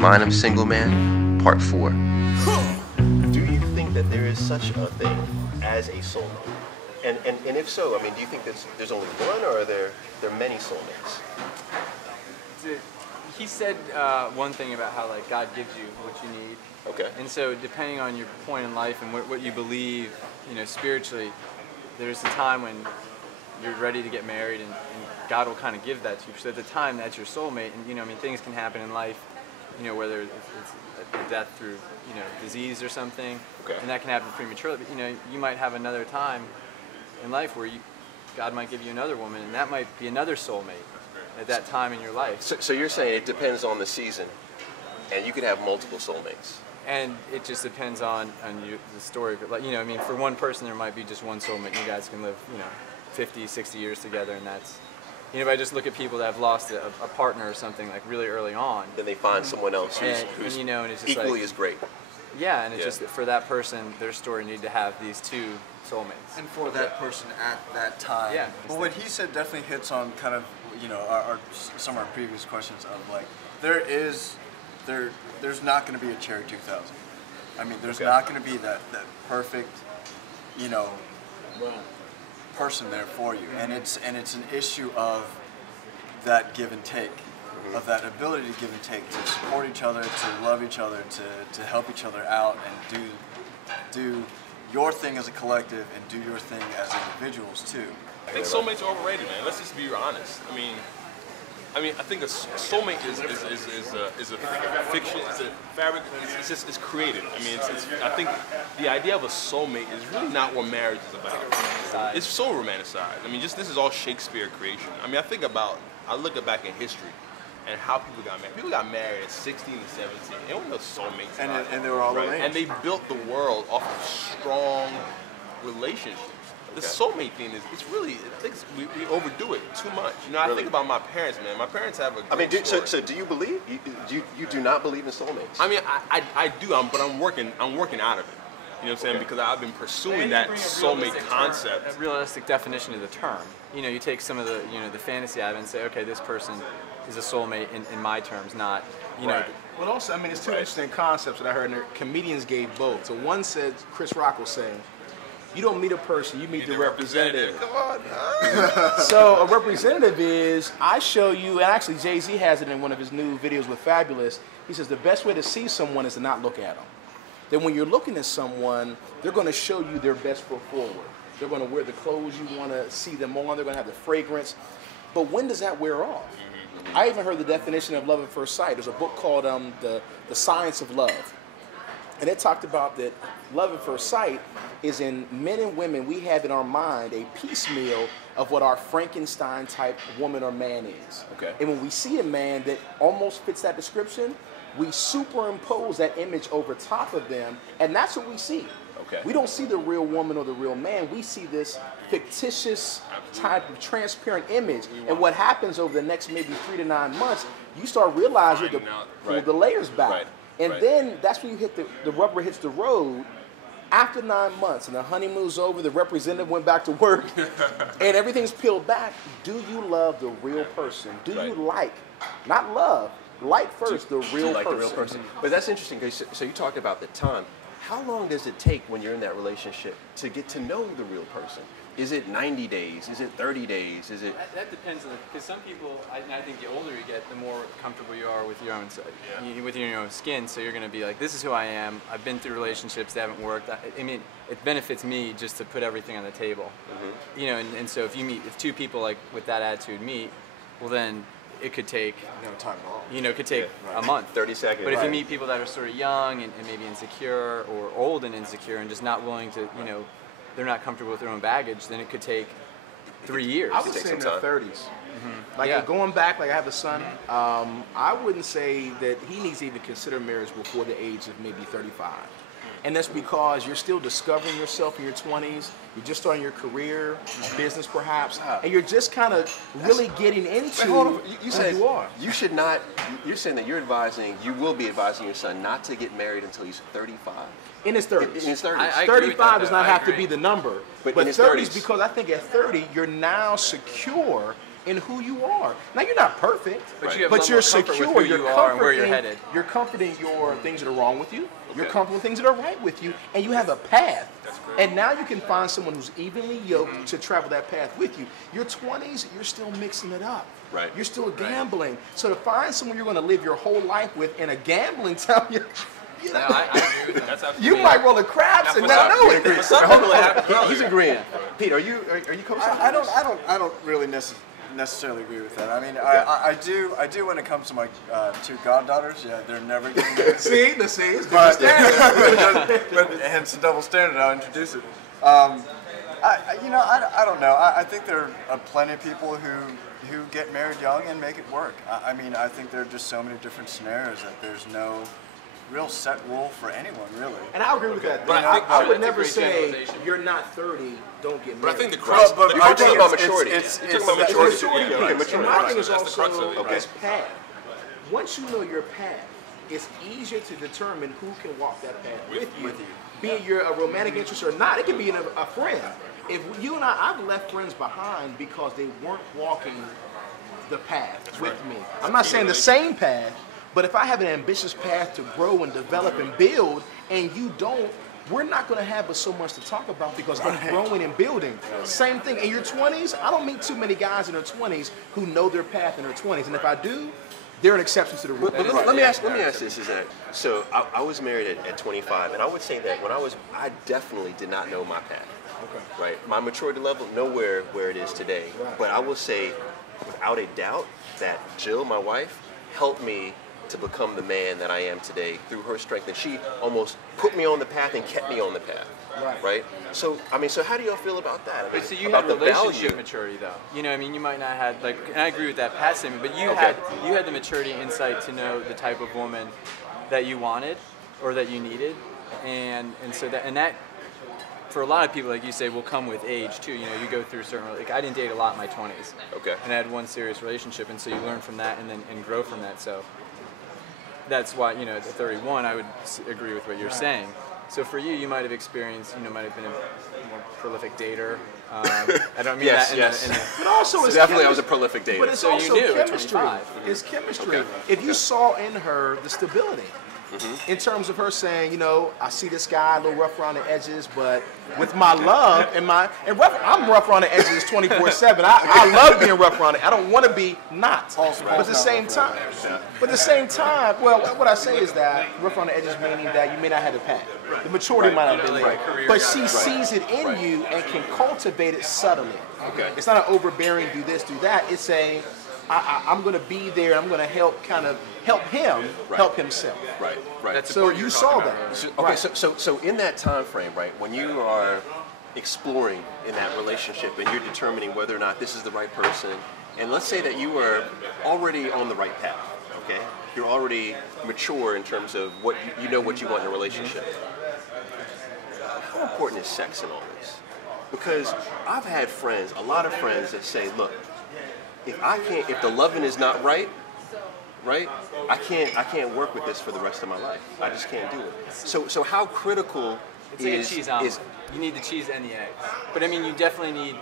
Mine I'm Single Man, Part 4. Do you think that there is such a thing as a soulmate? And if so, I mean, do you think there's only one, or are there many soulmates? He said one thing about how like God gives you what you need. Okay. And so depending on your point in life and what you believe, you know, spiritually, there's a time when you're ready to get married, and God will kind of give that to you. So at the time, that's your soulmate. And, you know, I mean, things can happen in life, you know, whether it's a death through, you know, disease or something. Okay. And that can happen prematurely. But, you know, you might have another time in life where God might give you another woman, and that might be another soulmate at that time in your life. So you're saying it depends on the season, and you could have multiple soulmates. And it just depends on the story. Like, you know, I mean, for one person, there might be just one soulmate, and you guys can live, you know, 50, 60 years together, and that's, you know, if I just look at people that have lost a partner or something like really early on, Then they find someone else who's and you know, and it's just equally like, as great. yeah, and it's just for that person, their story need to have these two soulmates. And for that person at that time. Yeah. But what he said definitely hits on kind of, you know, some of our previous questions of like, there's not going to be a Cherry 2000. I mean, there's not going to be that perfect, you know, person there for you, and it's an issue of that give and take, of that ability to give and take, to support each other, to love each other, to help each other out, and do your thing as a collective and do your thing as individuals too. I think soulmates are overrated, man. Let's just be honest. I mean, I think a soulmate is a fiction. It's a fabric. It's created. I mean, I think the idea of a soulmate is really not what marriage is about. It's so romanticized. I mean, this is all Shakespeare creation. I mean, I look back in history and how people got married. People got married at 16 and 17. They don't know soulmates. And they were all arranged. And they built the world off of strong relationships. The soulmate thing it's really, I think we overdo it too much. You know, I think about my parents, man. My parents have a great story. So do you believe? You do not believe in soulmates? I mean, I do, but I'm working out of it. You know what I'm saying? Because I've been pursuing that soulmate concept. A realistic definition of the term. You know, you take some of the, you know, the fantasy out of it and say, okay, this person is a soulmate in my terms, not, you know. Well, also, I mean, it's two interesting concepts that I heard, and comedians gave both. So one said, Chris Rock was saying, you don't meet a person, you meet the representative. Come on, man. So a representative is, I show you, and actually Jay-Z has it in one of his new videos with Fabulous, he says the best way to see someone is to not look at them. Then when you're looking at someone, they're going to show you their best foot forward. They're going to wear the clothes you want to see them on, they're going to have the fragrance. But when does that wear off? I even heard the definition of love at first sight. There's a book called The Science of Love. And it talked about that love at first sight is in men and women, we have in our mind a piecemeal of what our Frankenstein type woman or man is. Okay. And when we see a man that almost fits that description, we superimpose that image over top of them, and that's what we see. Okay. We don't see the real woman or the real man. We see this fictitious type of transparent image. And what happens over the next maybe 3 to 9 months, you start realizing to pull the layers back. Right. And then that's when you hit the rubber hits the road. After 9 months and the honeymoon's over, the representative went back to work, and everything's peeled back. Do you love the real person? Do you like, not love, like first the real person? But that's interesting, because so you talked about the time. How long does it take when you're in that relationship to get to know the real person? Is it 90 days? Is it 30 days? Is it? That depends on, because some people, I think the older you get, the more comfortable you are with your own side, with your own skin. So you're going to be like, this is who I am. I've been through relationships that haven't worked. I mean, it benefits me just to put everything on the table. You know, and so if two people like with that attitude meet, well then it could take No time at all. You know, it could take a month, 30 seconds. But if you meet people that are sort of young and maybe insecure, or old and insecure, and just not willing to, you know, they're not comfortable with their own baggage, then it could take 3 years. I would say in their 30s. Like going back, like I have a son, I wouldn't say that he needs to even consider marriage before the age of maybe 35. And that's because you're still discovering yourself in your 20s. You're just starting your career, business perhaps, and you're just kind of really getting into you said who you are. You should not. You're saying that you will be advising your son not to get married until he's 35. In his 30s. In his 30s. I agree with 35 that, does though. not I have to agree. be the number. But But in his 30s, 30s. because I think at 30, you're now secure in who you are. Now you're not perfect, But you have but a you're lot more comfort secure. with who You're you are and where you're comforting- headed. You're comforting your things that are wrong with you. You're Okay. comfortable with things that are right with you, and you have a path. That's great. And now you can find someone who's evenly yoked to travel that path with you. Your 20s, you're still mixing it up. Right. You're still gambling. So to find someone you're going to live your whole life with in a gambling town, you know, No, I agree with that. That's absolutely. you might roll the craps and not know it. For some people, it happens He's earlier. agreeing. Pete, are you co-signing? I don't really necessarily agree with that. I mean, I do when it comes to my two goddaughters. Yeah, they're never getting married. See, it's but hence the double standard. I'll introduce it. I don't know. I think there are plenty of people who get married young and make it work. I mean, I think there are just so many different scenarios that there's no real set rule for anyone, really. And I agree with that. But I, I think I would that's a never great say generalization. you're not 30, don't get married. But I think the crux. But You're I talking think about it's- maturity. it's- You're it's- talking about it's- maturity. Yeah, Okay, And maturity. my thing is That's the crux of also it. is path. Once you know your path, it's easier to determine who can walk that path with you. Be it you're a romantic interest or not. It can be a friend. If you and I've left friends behind because they weren't walking the path with me. I'm not saying the same path, but if I have an ambitious path to grow and develop and build, and you don't, we're not going to have but so much to talk about because I'm growing and building. Same thing in your 20s. I don't meet too many guys in their 20s who know their path in their 20s, and if I do, they're an exception to the rule. But let me ask this: is that so? I was married at 25, and I would say that I definitely did not know my path. Okay. Right, my maturity level nowhere where it is today. Right. But I will say, without a doubt, that Jill, my wife, helped me to become the man that I am today through her strength, and she almost put me on the path and kept me on the path. Right. So I mean, so how do y'all feel about that? I mean, But so you about had the relationship value. maturity though. You know, I mean, you might not have like, and I agree with that past statement, but you had the maturity and insight to know the type of woman that you wanted or that you needed, and so that for a lot of people, like you say, will come with age too. You know, you go through certain, like I didn't date a lot in my 20s. Okay. And I had one serious relationship, and so you learn from that and grow from that. So that's why, you know, at 31, I would agree with what you're saying. So for you, you might have experienced, you know, might have been a more prolific dater. I don't mean Yes, that yes. in a But also, So it's definitely, I was a chemistry. prolific dater. But it's So you also knew at chemistry. 25. It's chemistry. Okay. If you saw in her the stability, in terms of her saying, you know, I see this guy a little rough around the edges, but with my love and I'm rough around the edges 24/7. I love being rough around it. I don't want to be not. But at the same time, well, what I say is that rough around the edges meaning that you may not have the path. The maturity might not be there, but she sees it in you and can cultivate it subtly. Okay. It's not an overbearing do this, do that. It's saying, I'm going to be there. I'm going to help him help himself. Right. That's So you saw that. Okay, so in that time frame, right, when you are exploring in that relationship and you're determining whether or not this is the right person, and let's say that you are already on the right path, okay? You're already mature in terms of what you know what you want in a relationship. How important is sex in all this? Because I've had friends, a lot of friends that say, look, if the loving is not right, I can't work with this for the rest of my life. I just can't do it. So how critical It's like a cheese omelet. You need the cheese and the eggs. But I mean, you definitely need